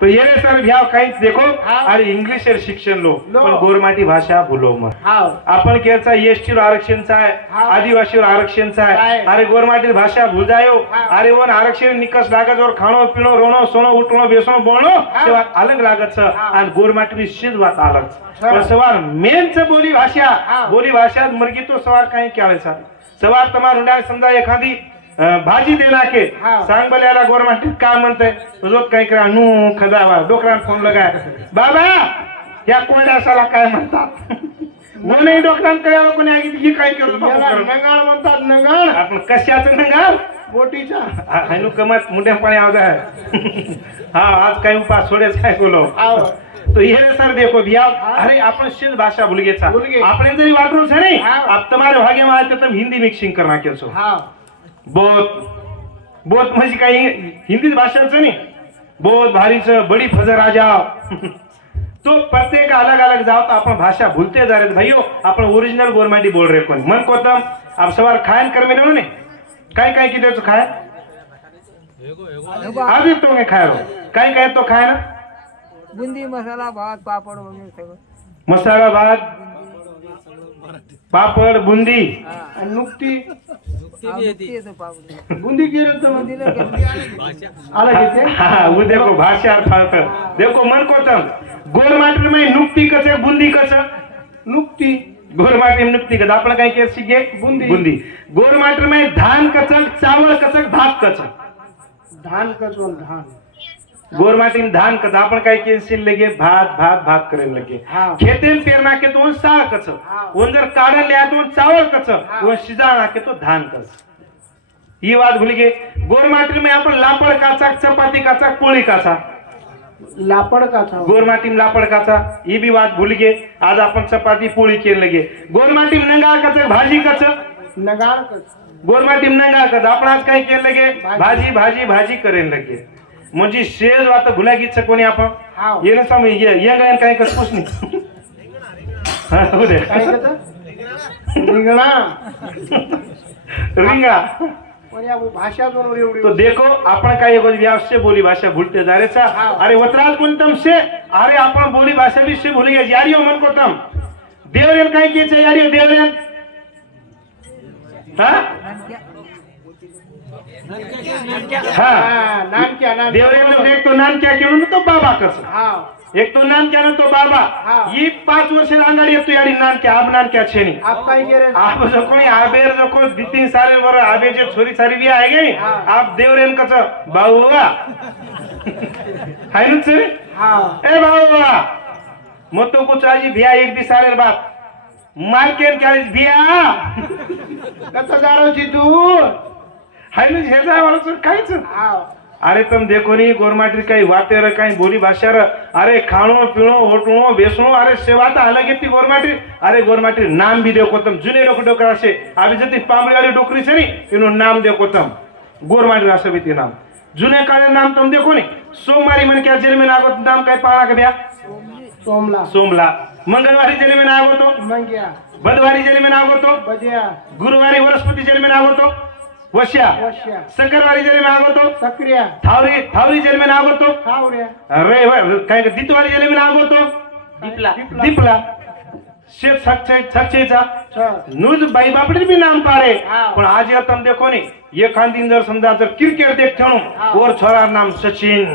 तो ये सर घ्या काहीच देखो. अरे इंग्लिश शिक्षण लो. पण गोरमाटी भाषा भुलो मग. आपण केरचा एसटी आरक्षणचा आहे हाँ। आदिवासीवर आरक्षणचा आहे. अरे गोरमाटी भाषा भूल जायो अरे वन आरक्षण निकस लागत और खाणो पिणो रोणो सोनो उठणो बेसणो बोलणो तेव्हा अलग लागत आणि गोरमाटी निश्चित वात अलग सवार मेन च बोली भाषा बोली भाषा मरगी तो सवार काही सर सवार तुम्हाला समजा एखादी भाजी दे नाके. हा. सांग बले याला गोरमाटीत काय म्हणतंय? रोज काय करा नू खदावा डोकरान फोन लगाय बाबा या कोंड्यासाला काय म्हणतात? म्हणून डोकरान कळालं कोणी आगी ही काय केलं? नगाळ म्हणतात नगाळ. आपण कशाचं नंगाल बोटीचा हायनू कमत मुंड्या पाणी आवाज. आहे हा आज काही उपास सोडेच काय बोलो तो ये रे सर देखो भैया अरे अपन सिंध भाषा भूल गए था भूल गए। आपने जरी से नहीं हाँ। अब तुम्हारे भाग्य में आते तुम हिंदी मिक्सिंग करना केसो हाव बहुत बहुत म्हणजे काही हिंदी भाषाचं नाही. बहुत भारीच बड़ी फजर आ जाओ तो प्रत्येक अलग अलग जाओ तो अपन भाषा भूलते जा रहे भाइयों अपन ओरिजिनल गोरमेंटी बोल रहे कौन मन को तम अब सवार खायन कर में ने काय काय किती तो खाय आधी तो काय खाय काय काय तो खाय ना बुंदी मसाला भात पापड मसाला भात पापड बुंदी. नुकती बुंदी हाँ वो देखो भाषा और फालतर देखो मन को तम गोल माटी में नुक्ती कस बुंदी कस? नुकती. गोल माटी में नुक्ती कस? आपण काय केस शिके? बुंदी. बुंदी. गोल माटी में धान कचक चावल कचक भात कचक. धान कचवल धान. गोर माटी में धान कच आपण काय केस लगे भात भात भात करे लगे. खेते में पेरना के तो कच हाँ. वन जर काढन लिया तो चावल कच हाँ. वो शिजाना के तो धान कच ये बात भूल गए गोर माटी में आपण लापड काचा चपाती काचा पोळी काचा. लापड काचा गोर माटी में लापड़ काचा ये भी बात भूल गए आज अपन चपाती पोळी केले लगे. गोर माटी में नंगा कच भाजी कच. नगाळ कच. गोर माटी में नंगा कच आपण आज काय केले लगे भाजी भाजी भाजी करेन लगे. म्हणजे शेज वात भुला गीत कोणी आपण? हाव. ये ना समज ये गायन काय कस कुछ नाही हा, हो दे. रिंगणा. रिंगा. पण या भाषा बरोबर एवढी तो देखो आपण काय एगो व्यावसाय बोली भाषा भूलते जा रे सा हाँ. अरे वतराल कोणतम से अरे आपण बोली भाषा भी से भूल गए यारियो मन को तम देवरेन काय छे यारियो देवरेन. हा हा. नानक्या नानक्या एक तो नाम क्या केलं तो बाबा कस एक तो नाम क्या तो बाबा. हाँ. पाच वर्ष अंगाडी येतो याडी नाम क्या आब नाम क्या छे नहीं आप काय गेले आप जो कोणी आबेर जो को दी तीन सारे वर आबे जे छोरी सारी भी आहे गई हाँ. आप देवरेन कच भाऊवा हाय नु छे हाव. ए भाऊवा मग तो कुछ आजी भिया एक दी सारे बात मार्केट क्या भिया कसं जारोची तू? हाय नु हे जाय वाला काहीच. अरे तुम देखो नहीं गोरमाटी कई वाते रे कई बोली भाषा रे. अरे खाणो पिणो होटणो बेसणो अरे सेवा तो अलग येती गोरमाटी? अरे गोरमाटी नाम भी देखो तुम. जुने लोक डोकरा से अभी जती पामड़ी वाली डोकरी से नहीं इनो नाम देखो तुम. गोरमाटी रासे भी नाम. जुने काले नाम तुम देखो नहीं सोमवारी मन क्या जेल में नागो नाम काय पाळा के ब्या? सोमला. सोमला. मंगळवारी जेल में नागो तो मंग्या. बुधवारी जेल में नागो तो बज्या. गुरुवारी वनस्पती जेल में नागो तो वश्या शंकरवाडी जेल में आगोतो सक्रिया. थावरी थावरी जेल में आगोतो थावऱ्या रे काय दितवाडी जेल में आगोतो दीपला. दीपला. शेख सच्चे सच्चे चा नुज बाई बापडी भी नाम पारे पण आज तम देखो नी एखादी जर समझा जर क्रिकेट देख ठेवू और छोरा नाम सचिन.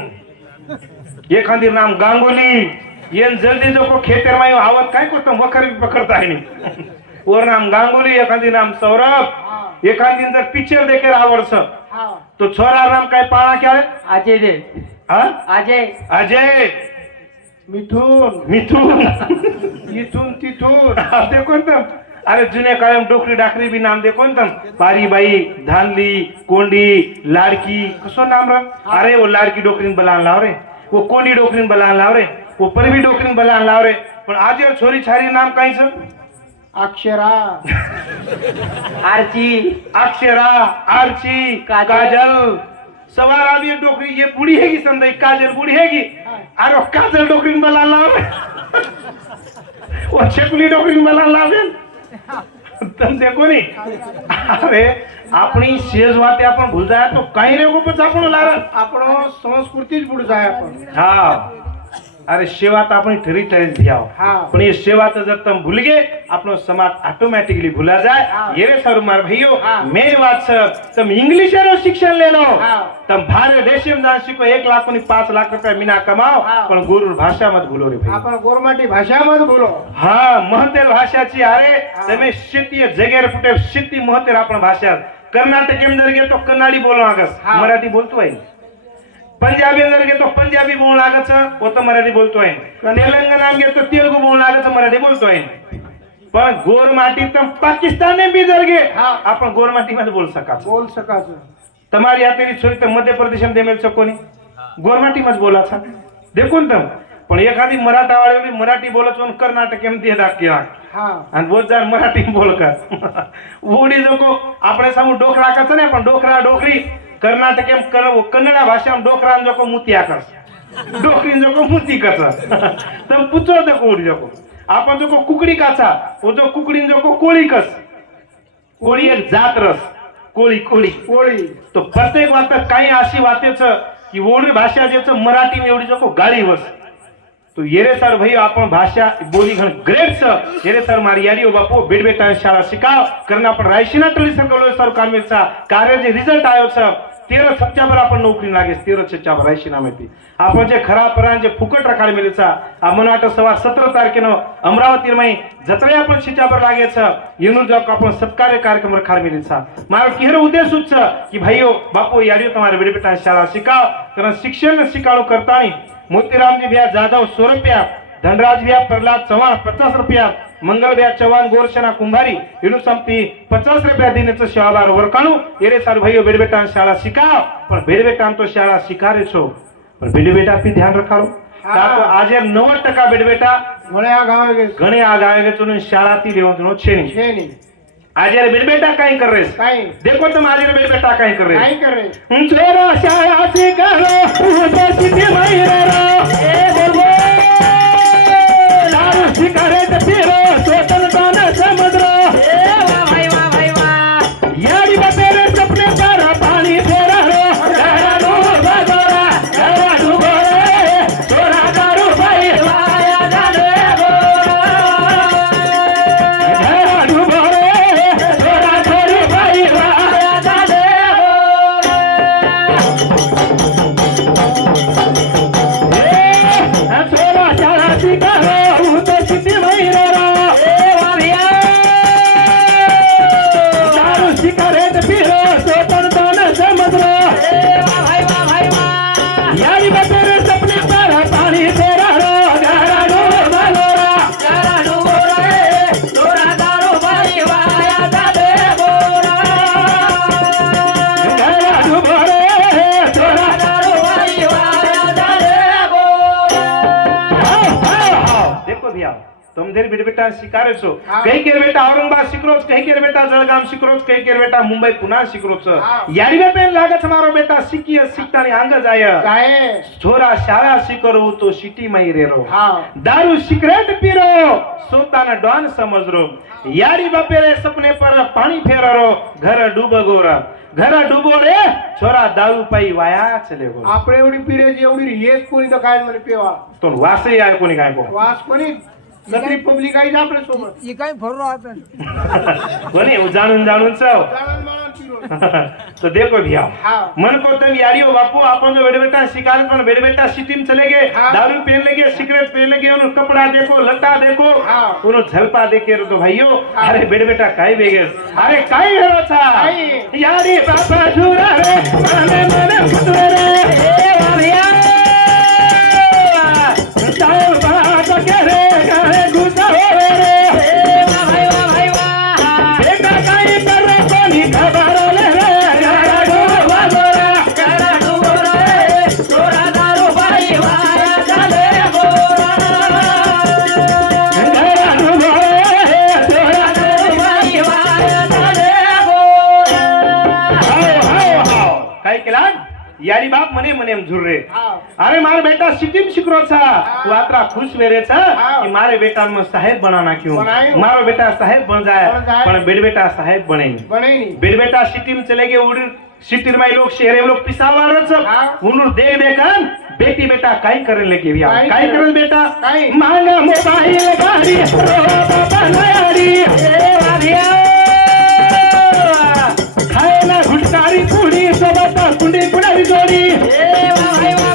एखादी नाम गांगुली. ये जल्दी जो को खेतर माई आवत काय करतो? वखर पकडता आहे नी और नाम गांगुली एखादी नाम सौरभ. एखादी जर पिक्चर देखे रावण सर तो छोरा नाम काय पाळा क्या अजय दे. अजय. अजय. मिथून. मिथून. इथून तिथून. देखो कोणतं? अरे जुने कायम डोकरी डाकरी बी नाम देखो दे पारी बाई धानली कोंडी लाडकी. कसं नाम रा? अरे वो लाडकी डोकरीन बलान लाव रे. वो कोंडी डोकरीन बलान लाव रे. वो परवी डोकरीन बलान लाव रे. पण आज छोरी छारी नाम काय सर अक्षरा आरची अक्षरा आरची काजल. काजल सवार आवी ये डोकरी ये बूढ़ी हैगी समझ काजल बूढ़ी हैगी अरे वो काजल डोकरीन बलान लाव रे वो छकुली डोकरीन बलान लावे તમે દેખો ની અરે આપણી સેજ વાતે આપણ ભૂલ જાય તો કઈ રે ઉપર આપણો લારે આપણો સંસ્કૃતિ જ ભૂલ જાય આપણ હા अरे सेवा तो अपनी ठरी ठरी दियाओ हाँ। ये सेवा तो जब तुम भूल गए अपनो समाज ऑटोमेटिकली भूला जाए हाँ। ये सर मार भैयो हाँ। मेन बात सर तुम इंग्लिश रो शिक्षण ले लो तुम भारत देश में जान सीखो एक लाख पुनी पांच लाख रुपए मिना कमाओ. हाँ। पर गुरु भाषा मत भूलो रे भाई. अपन गोरमाटी भाषा मत भूलो. हाँ महतेर भाषा ची अरे तुम्हें क्षेत्रीय जगह फुटे क्षेत्रीय महतेल अपन भाषा. कर्नाटक के अंदर गए तो कन्नाड़ी बोलो आगस मराठी बोलतो भाई पंजाबी जर घेतो पंजाबी बोल लागत हो तर मराठी बोलतोय तेलंगणा घेतो तेलगू बोल लागत मराठी बोलतोय पण गोरमाटी तर पाकिस्तान बी जर घे आपण गोरमाटी मध्ये बोल सका बोल सका तुम्हारी या तरी सोय तर मध्य प्रदेशमध्ये मिळू शकतो गोरमाटी मध्ये बोला सा देखून तर. पण एखादी मराठा मराठावाडी मराठी बोलत म्हणून कर्नाटकमध्ये दाखवा. आणि बोल जर मराठी बोल का ओडी जको आपण सांगू डोकरा काचं नाही पण डोकरा डोकरी. कर्नाटक कन्नड भाषा में डोकरा ने जोखो मुतिया डोकरी ने मुती कसा? तो पूछो थे ओडी जको. आपा जोको कुकड़ी का छा जो कुकडी ने जको कोळी कस? ओळी एक जात रस. कोळी कोणी कोळी. तो प्रत्येक वात काही अशी वाते छ की वोडी भाषा जे छ मराठी में एवडी जको गाली वस तो येरे सर भाई आपा भाषा बोली घण ग्रेट छ येरे सर मारी यारी हो बाको बिट बेटा शाळा शिकाव. करने आपा रायसीना टोली सन का कार्य रे रिजल्ट आयो छ तेरा सप्टेम्बर अपन आपण नोकरी तेरह तेरा चार ऐसी नाम है अपन जे खरा परान जे फुकट रखा मिले मन आठ सवा सतरा तारीखे न अमरावती में जतरे अपन शिचापर लगे यूनु जॉब आपण सत्कार्य कार्यक्रम रखा मिले मारो केहर उद्देश्य छ की भाइयो बापू यारियो तुम्हारे बेटे बेटा शाला सिखाओ कारण शिक्षण सिखाड़ो करता नहीं मोतीराम जी भैया जाधव सौ रुपया धनराज भैया प्रहलाद चव्हाण पचास रुपया मंगलदया चव्हाण गोरशना कुंभारी हिडू संपी पचास रुपया देण्याचं शाळा वरकाणू येरे सार भाई बेडबेटा शाळा शिकाव. पण बेडबेटा तो शाळा शिकारे छो पण बेडबेटा पी ध्यान रखाव आज नव्वद टक्का बेडबेटा गणे आ गावे गे तुम्ही शाळा ती देव छे छे आज अरे बेडबेटा काय कर रेस देखो तुम आज अरे बेडबेटा काय कर रेस चेरा शाळा शिकारो सिद्धी भाई रे सोतन गाना फिर भी बेटा सिकारे छो कई केर बेटा औरंगाबाद सिकरो कई केर बेटा जळगाव सिकरो कई केर बेटा मुंबई पुणे सिकरो छ यारी बे पेन लागत मारो बेटा सिकी सिकतानी आंग जाय. जाय. छोरा शाळा सिकरो तो सिटी मई रेरो. दारू सिगरेट पीरो सोताना डॉन समजरो. यारी बापे रे सपने पर पाणी फेररो घर डूब गोरा. घर डुबो रे छोरा दारू पाई वाया चले गो आपण एवढी पिरे एवढी रिलेट कोणी तो काय म्हणे पिवा? तो वासही आहे कोणी काय वास कोणी? सगळी पब्लिक आहे आपल्या ही काय फरू आपण. कोणी? जाणून जाणून चव. तो देखो भैया मन को तुम यारियो बापू अपन बेटे बेटा शिकार पर बेटे बेटा सिटी में चले गए हाँ। दारू ले लगे सिगरेट पीने लगे उन्होंने कपड़ा देखो लटा देखो. हाँ। उन्होंने झलपा देखे तो भाइयों हाँ। अरे बेटे बेटा काई बेगे अरे काई है यारी पापा झूरा रे मने मने रे. એમ ઝુર્રે અરે મારે બેટા સિક્કિમ શીખરો છા તું આતરા ખુશ મેરે છા કે મારે બેટા નો સાહેબ બનાના ક્યું મારો બેટા સાહેબ બન જાય પણ બેડ બેટા સાહેબ બને નહીં બેડ બેટા સિક્કિમ ચલે ગયે ઉડી સિટીર માં લોક શહેર એ લોક પિસાવા રહે છે હુનુર દેખ દેખાન બેટી બેટા કાઈ કરે લે કેવી આ કાઈ કરે બેટા માંગા મોબાઈલ ગાડી રો બાબા નાડી એ વાડિયા सोबत कुंडी कुंडी जोड़ी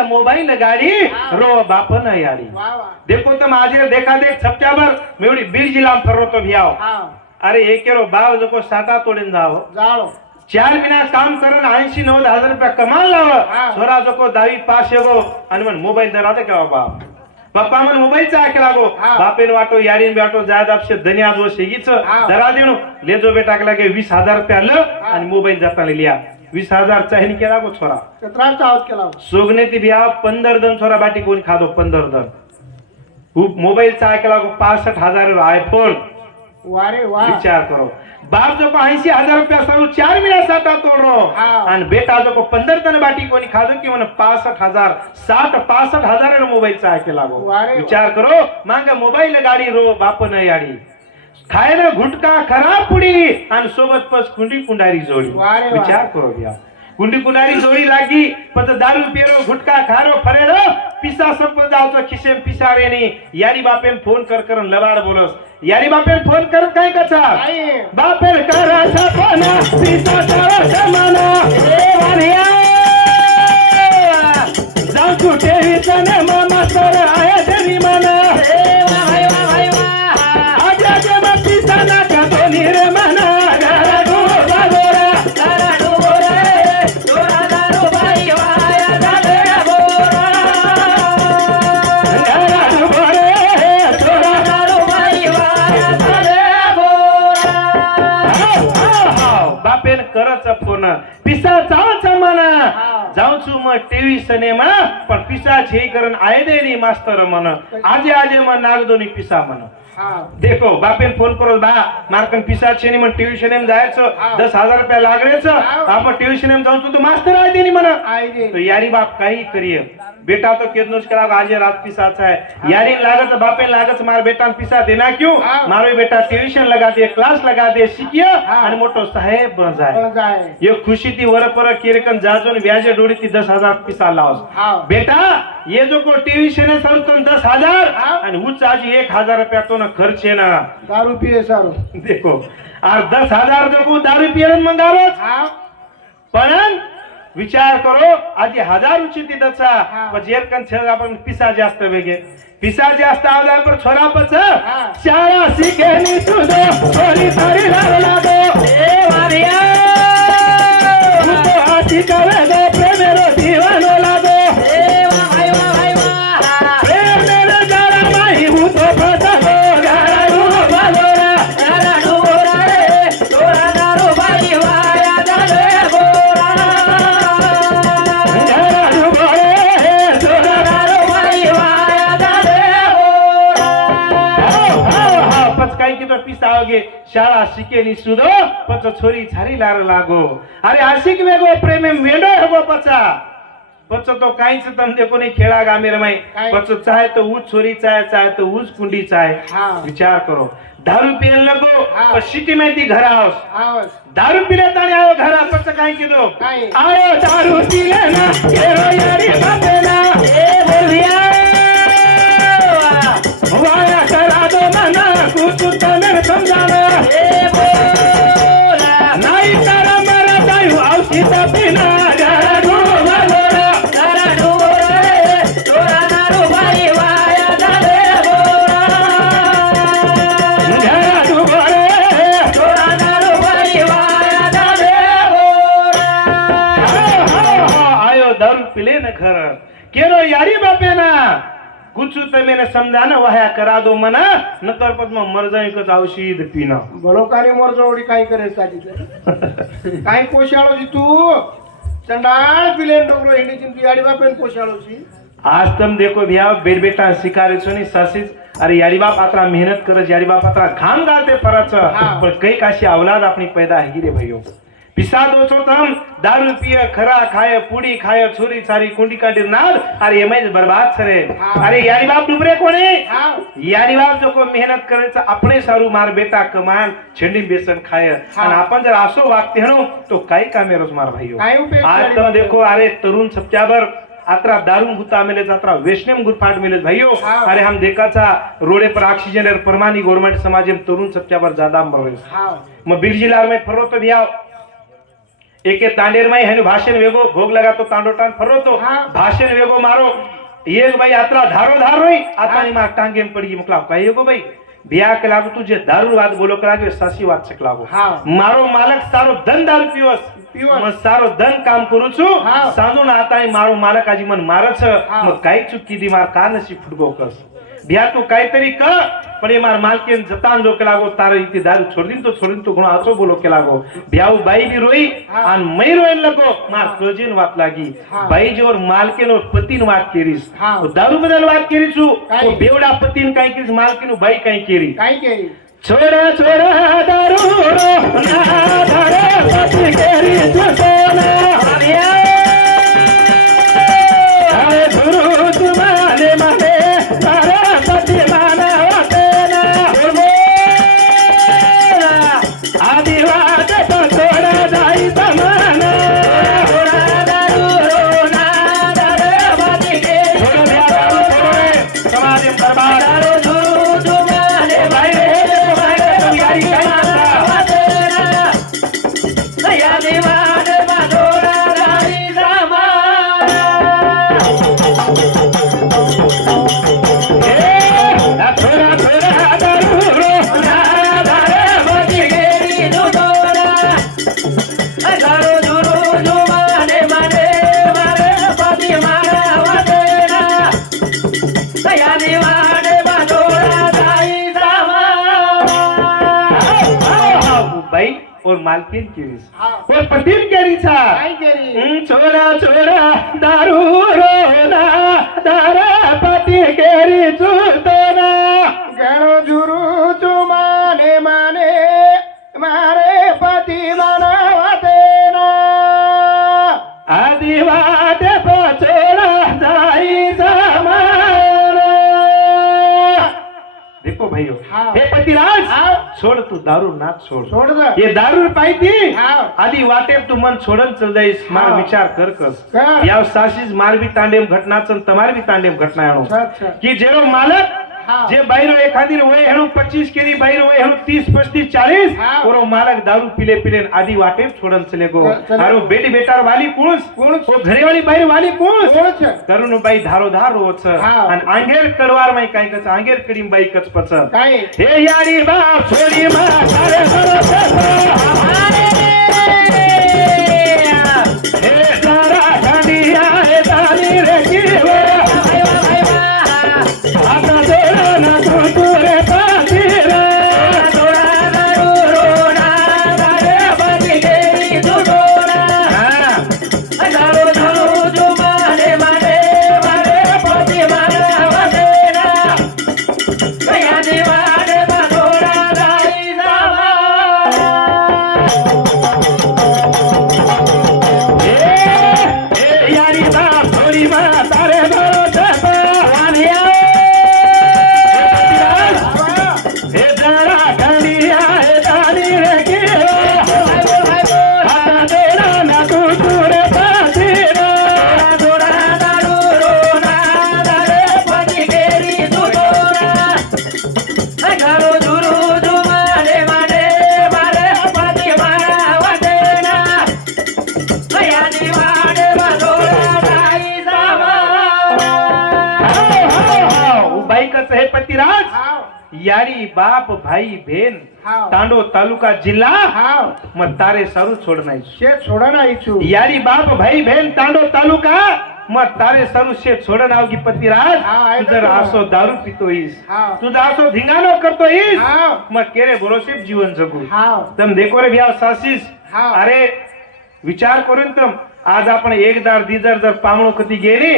मागा मोबाईल गाडी? रो बापन याडी वा वा. देखो तुम आज देखा देख छप्त्यावर मी एवढी बीड जिल्हा फरलो तो भ्याव. हा. अरे एक केलो बाव जको साटा तोडीन जाव. जाळो. चार महिना काम करून ऐंशी नव्वद हजार रुपया कमाल लाव. छोरा जको दहावी पास येगो आणि म्हण मोबाईल दर राहते का बाप. पप्पा म्हण मोबाईलचा ऐक लागो. हा. बापेन वाटो याडीन वाटो जायद आपशे धनी आज शेगीच. दरा देणू. लेजो बेटा लागे वीस हजार रुपया ल आणि मोबाईल जाता लिया. वीस हजार चाहीन केला गो छोरा केला सोगने ती बिया पंदर दन छोरा बाटी कोणी खादो पंदर दन. खूप मोबाईलचा ऐकला गो पासष्ट हजार आयफोन वारे वा. विचार करो. बाप जो ऐंशी हजार रुपया सारू चार महीना साठा तोड़ो. आणि बेटा जो को पंदर तन बाटी कोणी खादो की म्हण पासष्ट हजार साठ पासष्ट हजार मोबाईलचा ऐके लागो वारे वा. विचार करो मांग मोबाईल गाडी रो बाप न याडी खायला गुटका खराब पुडी. आणि सोबत पस कुंडी कुंडारी जोडी. विचार करो भैया कुंडी कुंडारी जोडी लागी पत दारू पियरो गुटका खारो फरेरो पिसा सब जाओ तो खिसे में पिसा रे नहीं यारी बापेन फोन कर कर लबाड बोलस. यारी बापेन फोन कर काय कचा बापेर करा छापना पिसा करा जाऊचू मग टीव्ही सिनेमा पण पिसा छे करण आये दे नी मास्तर म्हण आजे आजे मग नागदोनी पिसा म्हण हा देखो बापेन फोन करो बा मारकन पिसा छे नी मग टीव्ही सिनेमा जायचं. हा. दस हजार रुपया लागरेचं हा. आपण टीव्ही सिनेमा जाऊ तू मास्तर आहे दे नी म्हणा. आय तो यारी बाप काही करिए बेटा तो केतनोच करा आज रात पिसा है. यारी लागत बापे लागत मार बेटा ने पिसा देना क्यों? हाँ। मारो बेटा ट्यूशन लगा दे क्लास लगा दे हाँ। आणि मोठो साहेब बन जाए ये खुशी थी वर पर किरकन जाजो व्याजे डोड़ी थी दस हजार पिसा लाओस हा. बेटा ये जो को है सर तुम दस हजार। आणि उच्च आज एक हजार रुपया तो ना खर्च है ना दारू पिये सारू. देखो और दस हजार जो को दारू पियन मंगारोच हा? पण विचार करो आधी हजार उची तिथंचा हा. पण जेरकन छे आपण पिसा जास्त वेगे. पिसा जास्त आला पर छोरा हा. शाळा शिकेनी तुझो थोडी सारी लागला दो ए वारिया! सिकेली सुदो पच छोरी छारी लार लागो। अरे आशिक वेगो प्रेमे वेडो हगो पचा। पच तो काहीच तमजे कोणी खेळा गामेर माय पच चाहे तो ऊस छोरी चाहे चाहे तो ऊस कुंडी चाहे। विचार करो। दारू पियल नको पण शिटी माहिती घरा आवस दारू पिले ताणी आव घरा पच काय किदो? आओ दारू पिले ना केरो यारी बापेला ए बोलिया वाया करा दो ना कुछ तो मेरे समझा ગુચ્છું તમે ને સમજાને વહ્યા કરા દો મના નતર પદમાં મર જાય કદ આવશી પીના બલોકાની મોરજોડી કાંઈ કરે સાચી છે કાંઈ પોષાળો છે તું ચંડાળ પીલે ડોગરો હિન્દી ચિંતી આડી બાપે પોષાળો છે આજ તમ દેખો ભૈયા બેટ બેટા શિકારે છો ની સાસી અરે યારી બાપ આતરા મહેનત કરે છે, યારી બાપ આતરા ઘામ ગાતે ફરજ છે હા. પણ કઈ કાશી અવલાદ આપણી પેદા હીરે ભાઈઓ પિસાદો છો તમ દારૂ પીએ ખરા ખાય પૂડી ખાય છોરી સારી કુંડી કાઢી નાર અરે એમાં જ બરબાદ કરે હા. અરે યારી બાપ ડૂબરે કોને હા યારી બાપ જો કોઈ મહેનત કરે છે આપણે સારું માર બેટા કમાન છેંડી બેસન ખાય હા. અને આપણ જરા આસો વાગતે હણો તો કઈ કામે રોજ મારા ભાઈઓ કાંઈ ઉપેક્ષ આજ યારી તમે બાપે. देखो अरे तरुण सत्यावर आत्रा दारू गुता मिले आत्रा वैष्णव गुटफाट मिले भाइयों हाँ। अरे हम देखा था रोडे पर ऑक्सीजन और परमानी गवर्नमेंट समाज में तरुण सत्यावर ज्यादा मर रहे હા मैं बीर जिला में फरो तो भी आओ એક તાંડેરમાં એનું ભાષણ વેગો ભોગ લગાતો તાંડો તાંડ ફરો તો ભાષણ વેગો મારો એ ભાઈ આટલા ધારો ધારો આતાની માં ટાંગે પડી મોકલાવ. કહી ગો ભાઈ બ્યા કલાક તું જે દારૂ વાત બોલો કલાક સાચી વાત છે કલાકો મારો માલક સારો ધન દારૂ પીવસ હું સારો ધન કામ કરું છું. સાંજુ ના હતા મારો માલક આજે મને મારે છે. કઈ ચૂકી દી મારા કાન નસી ફૂટબો કરશું? बिहा तू काहीतरी कर पण मार मालकीन जतान जो केला गो तार इथे दारू छोडदिन तो छोडीन तो कोणा असो बोलो केला गो भ्याऊ बाई बी रोई आणि मै रोईन लगो. मार सोजीन वाट लागी. बाई जेवर मालकीन पतीन वाट केरीस. दारू बदल वाट केरी तू बेवडा पतीन काय केरीस मालकीन बाई काय केरी. काय केरी? छोरा छोरा दारू रो धरे पती केरी तू सोना हरिया मालकीन केरीस वो पतीन केरीचा छोरा छोरा दारू रोना दारा पति केरी चुतोना. गणो झुरू तू माने माने मारे पती मानवते ना. आदिवाद पचोरा जाई समाना देखो भाइयों हे. पतिराज हाँ. છોડ તું દારૂ ના છોડ છોડ દે એ દારૂ પાઈતી આદી વાતે તું મન છોડન ચલ જઈશ માર વિચાર કર કસ યાવ સાસીસ માર ભી તાંડેમ ઘટના ચન તમાર ભી તાંડેમ ઘટના આણો કે જેરો માલક જે બાયરો એખાદી હોય એનું પચીસ કેરી બાયરો હોય એનું ત્રીસ પચીસ ચાલીસ ઓરો માલક દારૂ પીલે પીલે આધી વાટે છોડન છે લેગો મારો બેટી બેટાર વાલી કુણસ કુણસ ઓ ઘરે વાળી બાયર વાલી કુણસ કુણસ તરુણ બાઈ ધારો ધાર રો છે અને આંગેર કરવાર માં કાઈ કચ આંગેર કરીમ બાઈ કચ પછ કાઈ હે યારી બાપ છોડી માં તારે સરો છે यारी बाप भाई बहन तांडो तालुका जिल्हा? मत तारे सारू छोड़ना ही चुके छोड़ना यारी बाप भाई बहन तांडो तालुका? मत तारे सारू शे छोड़ना होगी पति राज तू दर आसो दारु असो ही तू दर आसो धिंगानो कर तो मत केरे बोरोशी जीवन जगु. तम देखो रे भैया सासीस. अरे विचार करून तम. आज आपण एकदार दिदर जर पामणो कधी गेली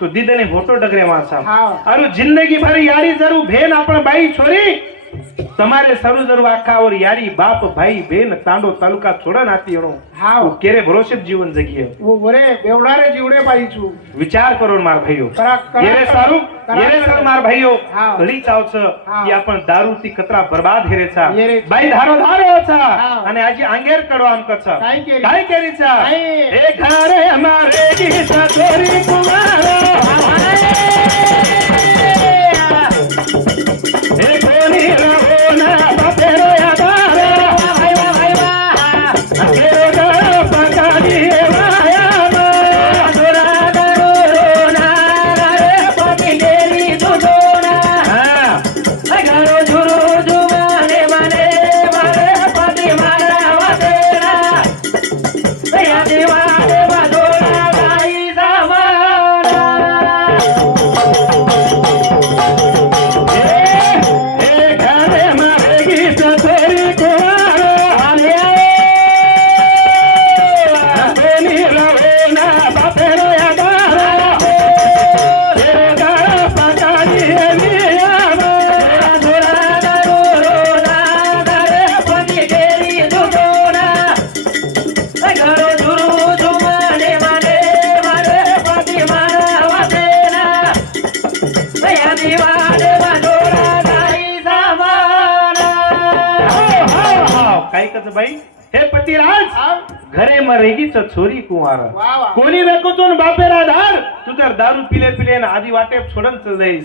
तो दिदने होटो डगरे माणसा अरे जिंदगी भर यारी जरू भेन आपण बाई छोरी. તમારે સરું જરૂર આખા ઓર યારી બાપ ભાઈ બેન તાંડો તાલુકા છોડા નાતી એનો હા તું કેરે ભરોસે જ જીવન જગીએ હું વરે બેવડારે જીવડે પાઈ છું વિચાર કરો ને મારા ભાઈઓ કરા- કરા- એરે સારું કરા- એરે સારું મારા ભાઈઓ હા. ઘડી ચાવ છે હા. કે આપણ દારૂ થી કતરા બરબાદ હેરે છે હેરે છે. ભાઈ ધારો ધારો છે હા. અને આજે આંગેર કડો આમ કછ કાંઈ કેરી. કાંઈ કેરી છે કાંઈ. એ ઘરે અમારે ગીત ચોરી કુમારો दारू पिले पिले आधी वाटे छोडन जाईल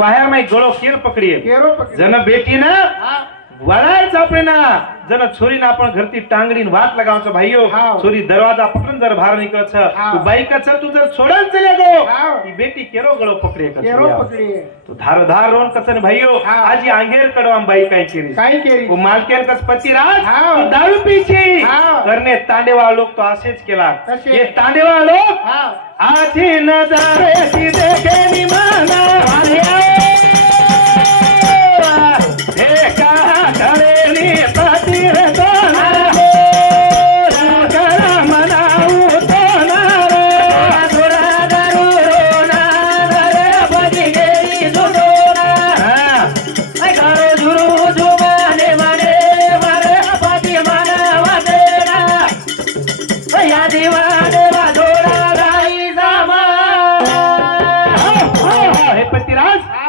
वाया माई गळो केर पकडी. जन बेटी ना वळायचं आपण ना. जन छोरी ना घर ती टांगडीन वाट लगावचं भाई हो. छोरी दरवाजा पकडून जर भार निकळत तू बाई का तू जर छोडन चले गो ही. बेटी केरो गळो पकडे तू धार धार रोन कस भाई हो. आजी आंगेर कडो बाई काय केली तू मालकेन कस पती राज तू दारू पिची करणे तांडेवा लोक तो असेच केला. तांडेवा लोक आधी नजारे सी देखे निमाना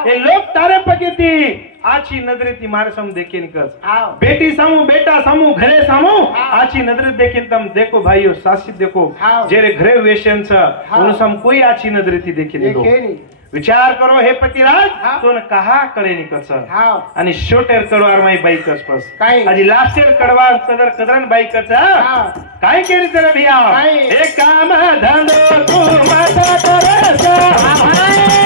એ લોક તારે પગેથી આછી નજરેથી મારે સમ દેખી નિકસ આવ બેટી સામુ બેટા સામુ ઘરે સામુ હા. આછી નજરે દેખીને તમ દેખો ભાઈઓ સાસી દેખો હા. જેરે ઘરે વેશન છે ઉન સમ કોઈ આછી નજરેથી દેખી એ દીધો કેરી વિચાર કરો હે પતિરાજ હા. તો ને કહા કળે નિકસ હા અને શોટેર કડવાર માં બાઈક પસ કાંઈ. આજે લાસ્ટેર કડવાર કદર કદરન બાઈક છે હા. કાઈ કેરી તને ભૈયા કાંઈ. એ કામ ધંધો તું માતા કરે છે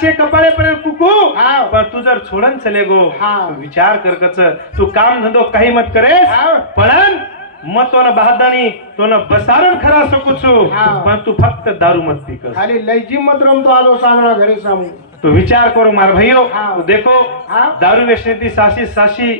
छे कपाळे पर्यंत कुकू पण तू जर छोडन चले गो विचार कर कच. तू काम धंदो काही मत करेस पण मग तो ना बहादानी तो ना बसारण खरा सकूच पण तू फक्त दारू मत पी पिकस अरे लयजी मत रम तो आलो साजरा घरी सामू तो विचार करो मार भाईओ देखो दारू वेचण्याची साशी साशी